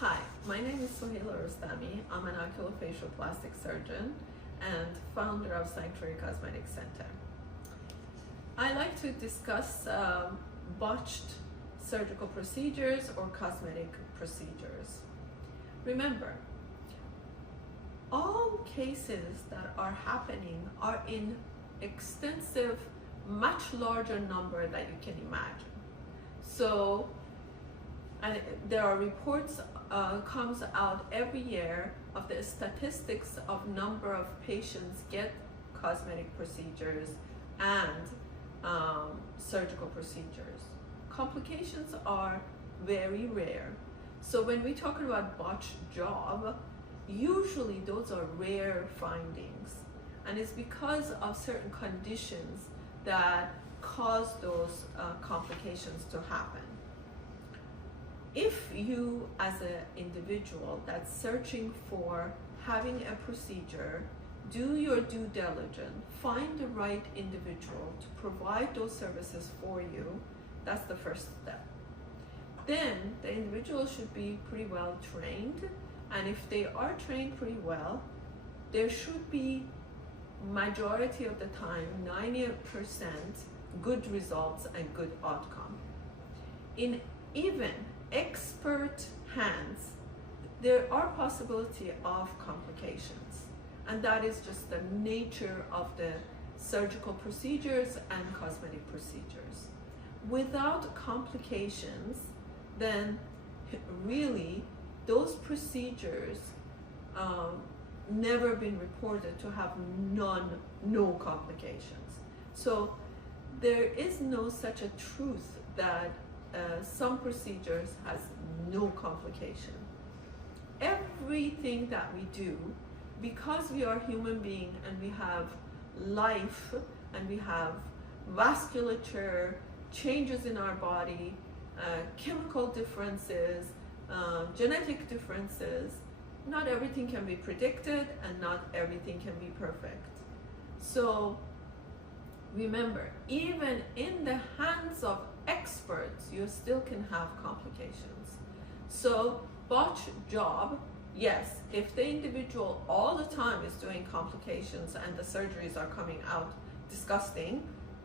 Hi, my name is Sohaila Rostami. I'm an oculofacial plastic surgeon and founder of Sanctuary Cosmetic Center. I like to discuss botched surgical procedures or cosmetic procedures. Remember, all cases that are happening are in extensive, much larger number that you can imagine. So, and there are reports comes out every year of the statistics of number of patients get cosmetic procedures and surgical procedures. Complications are very rare. So when we talk about botched job, usually those are rare findings, and it's because of certain conditions that cause those complications to happen. If you as an individual that's searching for having a procedure, do your due diligence, find the right individual to provide those services for you. That's the first step. Then the individual should be pretty well trained, and if they are trained pretty well, there should be majority of the time 90% good results and good outcome. In even expert hands, there are possibility of complications, and that is just the nature of the surgical procedures and cosmetic procedures. Without complications, then really those procedures never been reported to have no complications. So there is no such a truth that some procedures has no complication. Everything that we do, because we are human beings and we have life and we have vasculature, changes in our body, chemical differences, genetic differences, not everything can be predicted and not everything can be perfect. So remember, even in the hands of experts, you still can have complications. So botched job, yes, if the individual all the time is doing complications and the surgeries are coming out disgusting,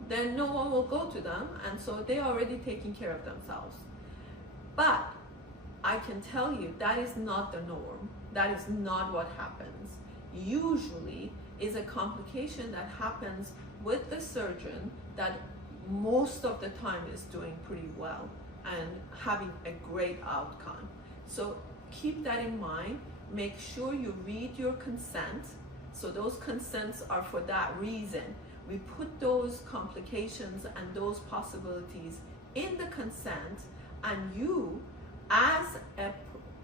then no one will go to them, and so they're already taking care of themselves. But I can tell you that is not the norm. That is not what happens. Usually is a complication that happens with the surgeon that most of the time is doing pretty well and having a great outcome. So keep that in mind. Make sure you read your consent. So those consents are for that reason. We put those complications and those possibilities in the consent, and you as a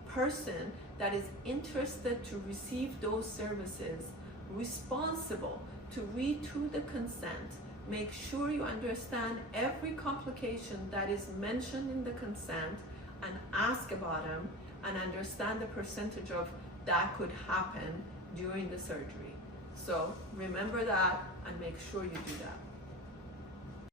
person that is interested to receive those services, responsible to read through the consent, make sure you understand every complication that is mentioned in the consent and ask about them and understand the percentage of that could happen during the surgery. So remember that and make sure you do that.